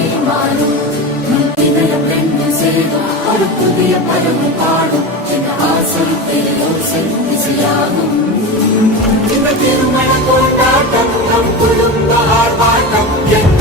வாழ்வே மாறும். இதயம் ரெண்டு சேரும் ஒரு புதிய பதவி பாடும். என் ஆசை பேரோசை இசையாகும். இந்த திருமண கொண்டாட்டம் நம் குடும்ப ஆர்ப்பாட்டம்.